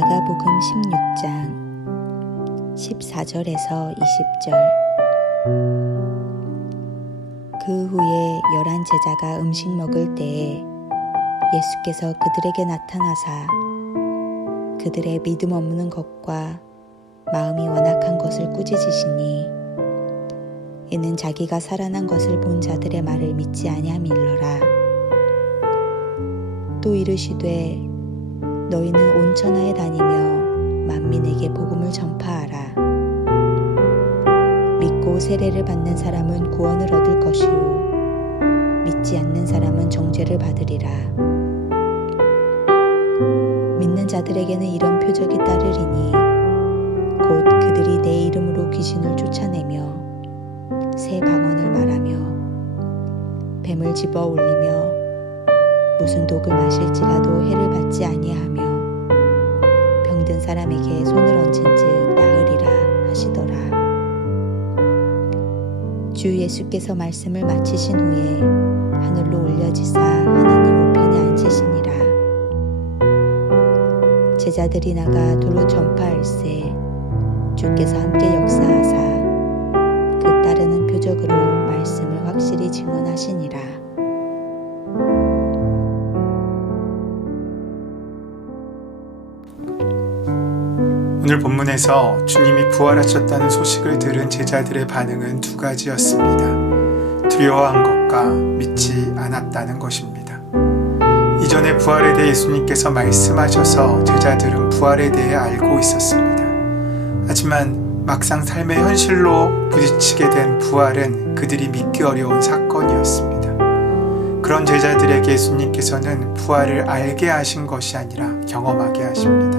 마가복음 16장 14절에서 20절. 그 후에 11 제자가 음식 먹을 때에 예수께서 그들에게 나타나사 그들의 믿음 없는 것과 마음이 완악한 것을 꾸짖으시니 이는 자기가 살아난 것을 본 자들의 말을 믿지 아니함일러라. 또 이르시되 너희는 온 천하에 다니며 만민에게 복음을 전파하라. 믿고 세례를 받는 사람은 구원을 얻을 것이요 믿지 않는 사람은 정죄를 받으리라. 믿는 자들에게는 이런 표적이 따르리니 곧 그들이 내 이름으로 귀신을 쫓아내며 새 방언을 말하며 뱀을 집어 올리며 무슨 독을 마실지라도 해를 받지 아니하며 병든 사람에게 손을 얹은즉 나으리라 하시더라. 주 예수께서 말씀을 마치신 후에 하늘로 올려지사 하나님 우편에 앉으시니라. 제자들이 나가 두루 전파할세 주께서 함께 역사하사 그 따르는 표적으로 말씀을 확실히 증언하시니라. 오늘 본문에서 주님이 부활하셨다는 소식을 들은 제자들의 반응은 두 가지였습니다. 두려워한 것과 믿지 않았다는 것입니다. 이전에 부활에 대해 예수님께서 말씀하셔서 제자들은 부활에 대해 알고 있었습니다. 하지만 막상 삶의 현실로 부딪히게 된 부활은 그들이 믿기 어려운 사건이었습니다. 그런 제자들에게 예수님께서는 부활을 알게 하신 것이 아니라 경험하게 하십니다.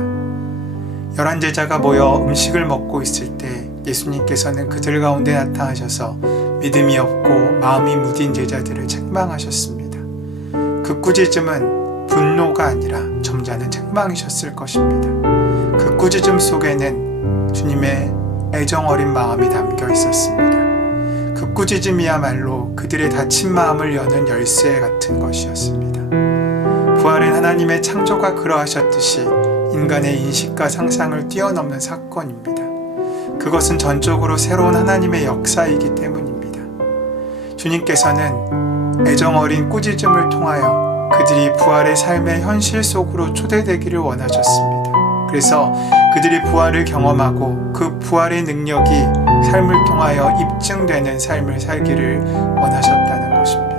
11 제자가 모여 음식을 먹고 있을 때 예수님께서는 그들 가운데 나타나셔서 믿음이 없고 마음이 무딘 제자들을 책망하셨습니다. 그 꾸짖음은 분노가 아니라 점잖은 책망이셨을 것입니다. 그 꾸짖음 속에는 주님의 애정 어린 마음이 담겨 있었습니다. 그 꾸짖음이야말로 그들의 닫힌 마음을 여는 열쇠 같은 것이었습니다. 부활은 하나님의 창조가 그러하셨듯이 인간의 인식과 상상을 뛰어넘는 사건입니다. 그것은 전적으로 새로운 하나님의 역사이기 때문입니다. 주님께서는 애정 어린 꾸짖음을 통하여 그들이 부활의 삶의 현실 속으로 초대되기를 원하셨습니다. 그래서 그들이 부활을 경험하고 그 부활의 능력이 삶을 통하여 입증되는 삶을 살기를 원하셨다는 것입니다.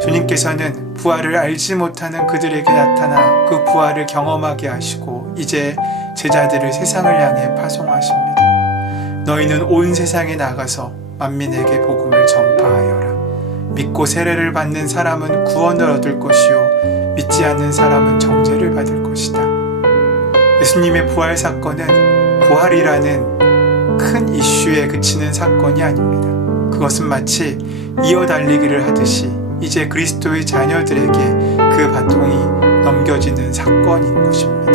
주님께서는 부활을 알지 못하는 그들에게 나타나 그 부활을 경험하게 하시고 이제 제자들을 세상을 향해 파송하십니다. 너희는 온 세상에 나가서 만민에게 복음을 전파하여라. 믿고 세례를 받는 사람은 구원을 얻을 것이요 믿지 않는 사람은 정죄를 받을 것이다. 예수님의 부활 사건은 부활이라는 큰 이슈에 그치는 사건이 아닙니다. 그것은 마치 이어달리기를 하듯이 이제 그리스도의 자녀들에게 그 바통이 넘겨지는 사건인 것입니다.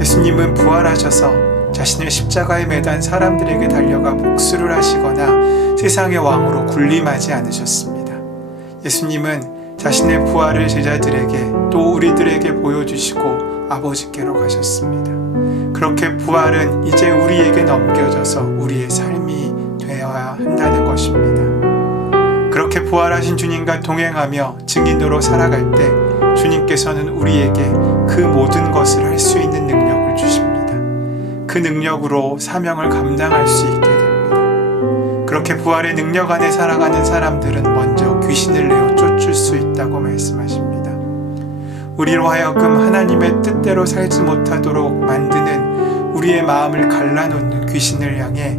예수님은 부활하셔서 자신을 십자가에 매단 사람들에게 달려가 복수를 하시거나 세상의 왕으로 군림하지 않으셨습니다. 예수님은 자신의 부활을 제자들에게 또 우리들에게 보여주시고 아버지께로 가셨습니다. 그렇게 부활은 이제 우리에게 넘겨져서 우리의 삶이 되어야 한다는 것입니다. 그렇게 부활하신 주님과 동행하며 증인으로 살아갈 때 주님께서는 우리에게 그 모든 것을 할 수 있는 능력을 주십니다. 그 능력으로 사명을 감당할 수 있게 됩니다. 그렇게 부활의 능력 안에 살아가는 사람들은 먼저 귀신을 내어 쫓을 수 있다고 말씀하십니다. 우리로 하여금 하나님의 뜻대로 살지 못하도록 만드는 우리의 마음을 갈라놓는 귀신을 향해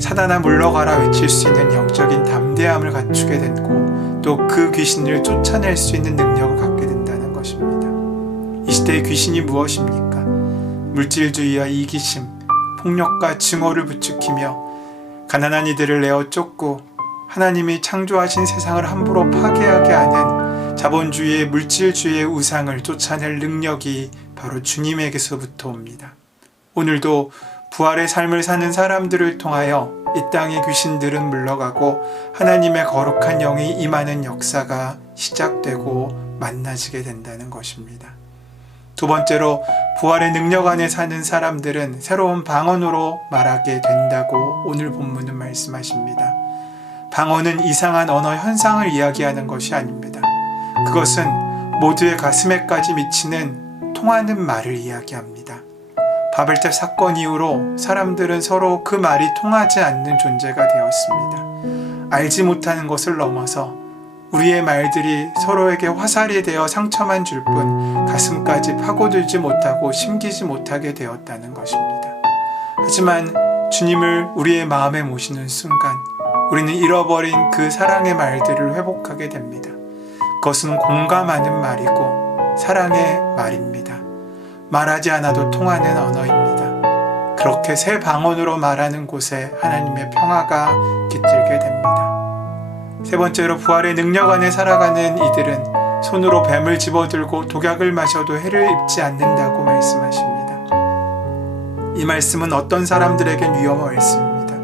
사단아 물러가라 외칠 수 있는 영적인 담대함을 갖추게 되고 또 그 귀신을 쫓아낼 수 있는 능력을 갖게 된다는 것입니다. 이 시대의 귀신이 무엇입니까? 물질주의와 이기심, 폭력과 증오를 부추기며 가난한 이들을 내어 쫓고 하나님이 창조하신 세상을 함부로 파괴하게 하는 자본주의의 물질주의의 우상을 쫓아낼 능력이 바로 주님에게서부터 옵니다. 오늘도 부활의 삶을 사는 사람들을 통하여 이 땅의 귀신들은 물러가고 하나님의 거룩한 영이 임하는 역사가 시작되고 만나지게 된다는 것입니다. 두 번째로 부활의 능력 안에 사는 사람들은 새로운 방언으로 말하게 된다고 오늘 본문은 말씀하십니다. 방언은 이상한 언어 현상을 이야기하는 것이 아닙니다. 그것은 모두의 가슴에까지 미치는 통하는 말을 이야기합니다. 바벨탑 사건 이후로 사람들은 서로 그 말이 통하지 않는 존재가 되었습니다. 알지 못하는 것을 넘어서 우리의 말들이 서로에게 화살이 되어 상처만 줄 뿐 가슴까지 파고들지 못하고 심기지 못하게 되었다는 것입니다. 하지만 주님을 우리의 마음에 모시는 순간 우리는 잃어버린 그 사랑의 말들을 회복하게 됩니다. 그것은 공감하는 말이고 사랑의 말입니다. 말하지 않아도 통하는 언어입니다. 그렇게 새 방언으로 말하는 곳에 하나님의 평화가 깃들게 됩니다. 세 번째로 부활의 능력 안에 살아가는 이들은 손으로 뱀을 집어들고 독약을 마셔도 해를 입지 않는다고 말씀하십니다. 이 말씀은 어떤 사람들에겐 위험한 말씀입니다.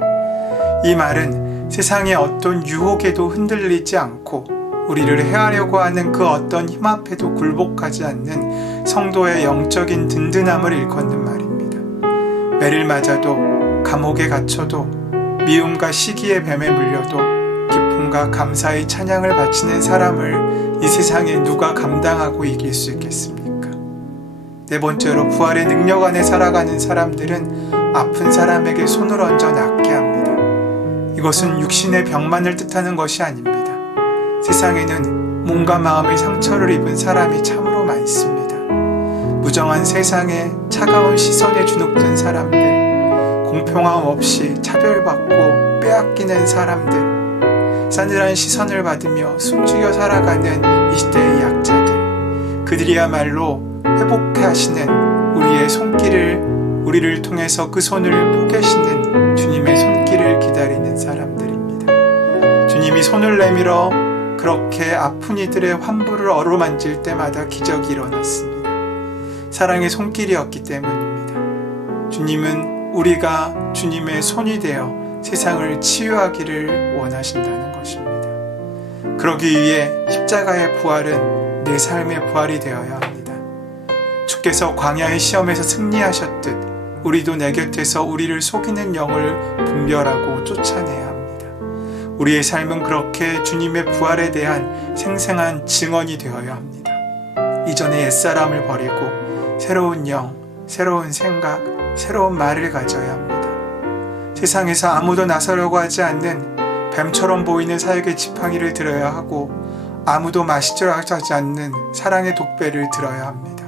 이 말은 세상의 어떤 유혹에도 흔들리지 않고 우리를 해하려고 하는 그 어떤 힘 앞에도 굴복하지 않는 성도의 영적인 든든함을 일컫는 말입니다. 매를 맞아도, 감옥에 갇혀도, 미움과 시기의 뱀에 물려도 기쁨과 감사의 찬양을 바치는 사람을 이 세상에 누가 감당하고 이길 수 있겠습니까? 네 번째로 부활의 능력 안에 살아가는 사람들은 아픈 사람에게 손을 얹어 낫게 합니다. 이것은 육신의 병만을 뜻하는 것이 아닙니다. 세상에는 몸과 마음의 상처를 입은 사람이 참으로 많습니다. 무정한 세상에 차가운 시선에 주눅든 사람들, 공평함 없이 차별받고 빼앗기는 사람들, 싸늘한 시선을 받으며 숨죽여 살아가는 이 시대의 약자들, 그들이야말로 회복해 하시는 우리의 손길을, 우리를 통해서 그 손을 포개시는 주님의 손길을 기다리는 사람들입니다. 주님이 손을 내밀어 그렇게 아픈 이들의 환부를 어루만질 때마다 기적이 일어났습니다. 사랑의 손길이었기 때문입니다. 주님은 우리가 주님의 손이 되어 세상을 치유하기를 원하신다는 것입니다. 그러기 위해 십자가의 부활은 내 삶의 부활이 되어야 합니다. 주께서 광야의 시험에서 승리하셨듯 우리도 내 곁에서 우리를 속이는 영을 분별하고 쫓아내야 합니다. 우리의 삶은 그렇게 주님의 부활에 대한 생생한 증언이 되어야 합니다. 이전의 옛사람을 버리고 새로운 영, 새로운 생각, 새로운 말을 가져야 합니다. 세상에서 아무도 나서려고 하지 않는 뱀처럼 보이는 사역의 지팡이를 들어야 하고 아무도 마시려 하지 않는 사랑의 독배를 들어야 합니다.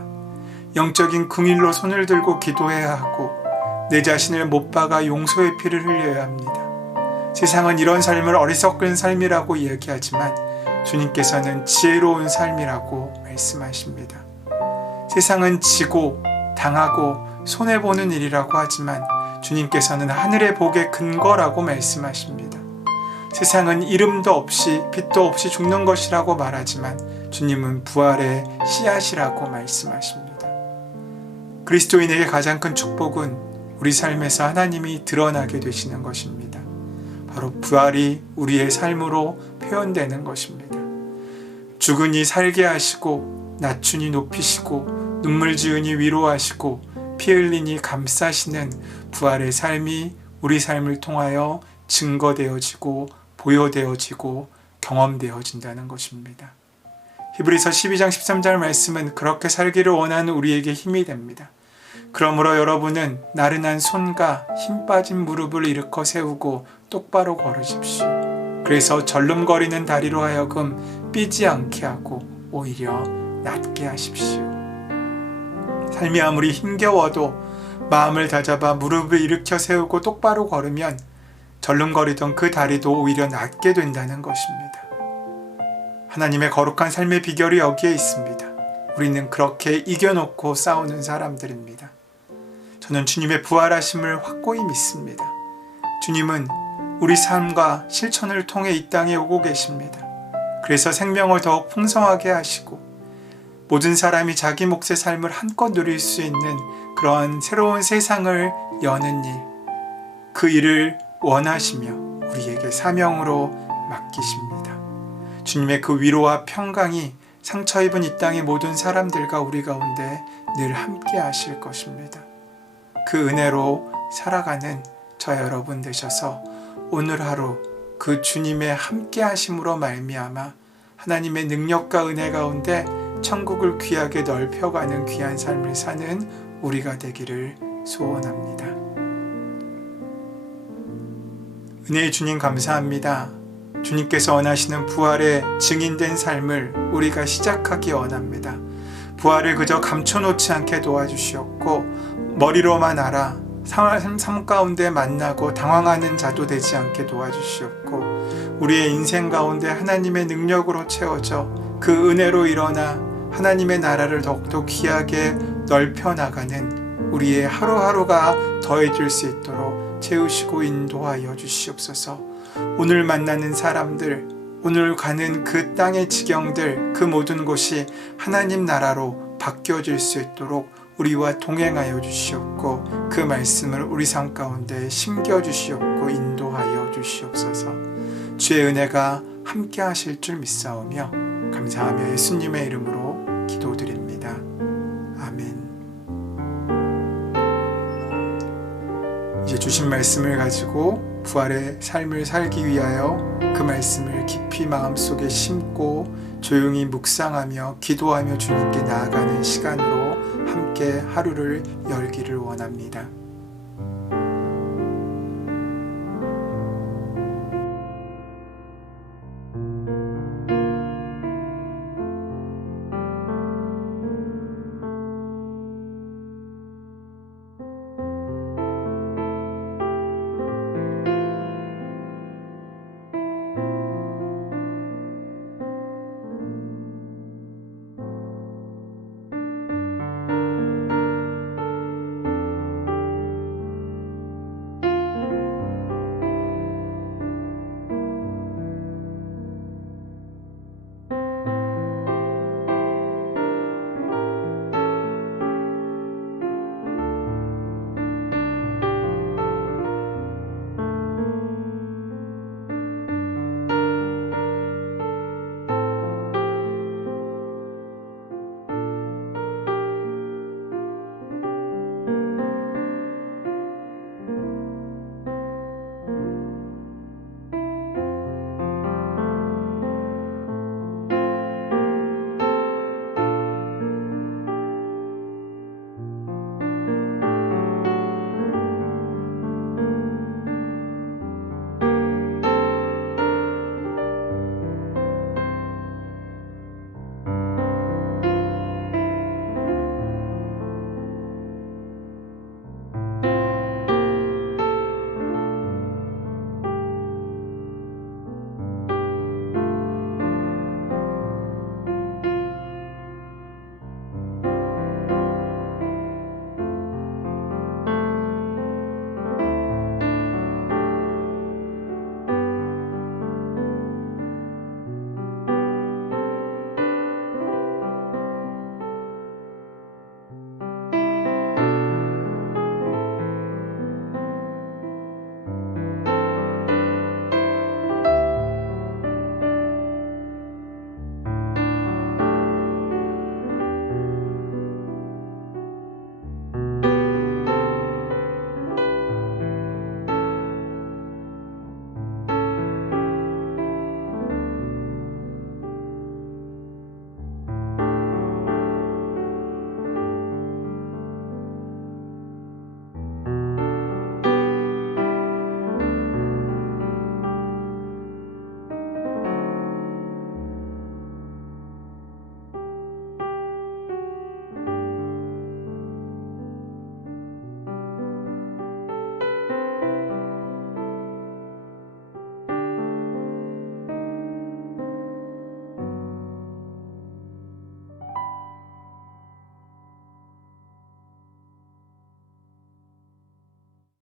영적인 긍휼로 손을 들고 기도해야 하고 내 자신을 못 박아 용서의 피를 흘려야 합니다. 세상은 이런 삶을 어리석은 삶이라고 이야기하지만 주님께서는 지혜로운 삶이라고 말씀하십니다. 세상은 지고 당하고 손해보는 일이라고 하지만 주님께서는 하늘의 복의 근거라고 말씀하십니다. 세상은 이름도 없이 빛도 없이 죽는 것이라고 말하지만 주님은 부활의 씨앗이라고 말씀하십니다. 그리스도인에게 가장 큰 축복은 우리 삶에서 하나님이 드러나게 되시는 것입니다. 바로 부활이 우리의 삶으로 표현되는 것입니다. 죽으니 살게 하시고 낮추니 높이시고 눈물 지으니 위로하시고 피 흘리니 감싸시는 부활의 삶이 우리 삶을 통하여 증거되어지고 보여되어지고 경험되어진다는 것입니다. 히브리서 12장 13절 말씀은 그렇게 살기를 원하는 우리에게 힘이 됩니다. 그러므로 여러분은 나른한 손과 힘 빠진 무릎을 일으켜 세우고 똑바로 걸으십시오. 그래서 절름거리는 다리로 하여금 삐지 않게 하고 오히려 낫게 하십시오. 삶이 아무리 힘겨워도 마음을 다잡아 무릎을 일으켜 세우고 똑바로 걸으면 절름거리던 그 다리도 오히려 낫게 된다는 것입니다. 하나님의 거룩한 삶의 비결이 여기에 있습니다. 우리는 그렇게 이겨놓고 싸우는 사람들입니다. 저는 주님의 부활하심을 확고히 믿습니다. 주님은 우리 삶과 실천을 통해 이 땅에 오고 계십니다. 그래서 생명을 더욱 풍성하게 하시고 모든 사람이 자기 몫의 삶을 한껏 누릴 수 있는 그러한 새로운 세상을 여는 일, 그 일을 원하시며 우리에게 사명으로 맡기십니다. 주님의 그 위로와 평강이 상처 입은 이 땅의 모든 사람들과 우리 가운데 늘 함께 하실 것입니다. 그 은혜로 살아가는 저 여러분 되셔서 오늘 하루 그 주님의 함께 하심으로 말미암아 하나님의 능력과 은혜 가운데 천국을 귀하게 넓혀가는 귀한 삶을 사는 우리가 되기를 소원합니다. 은혜의 주님 감사합니다. 주님께서 원하시는 부활의 증인된 삶을 우리가 시작하기 원합니다. 부활을 그저 감춰놓지 않게 도와주시었고 머리로만 알아 삶 가운데 만나고 당황하는 자도 되지 않게 도와주시었고 우리의 인생 가운데 하나님의 능력으로 채워져 그 은혜로 일어나 하나님의 나라를 더욱더 귀하게 넓혀나가는 우리의 하루하루가 더해질 수 있도록 채우시고 인도하여 주시옵소서. 오늘 만나는 사람들, 오늘 가는 그 땅의 지경들, 그 모든 곳이 하나님 나라로 바뀌어질 수 있도록 우리와 동행하여 주시옵고 그 말씀을 우리 삶 가운데 심겨주시옵고 인도하여 주시옵소서. 주의 은혜가 함께 하실 줄 믿사오며 감사하며 예수님의 이름으로 기도드립니다. 아멘. 이제 주신 말씀을 가지고 부활의 삶을 살기 위하여 그 말씀을 깊이 마음속에 심고 조용히 묵상하며 기도하며 주님께 나아가는 시간으로 함께 하루를 열기를 원합니다.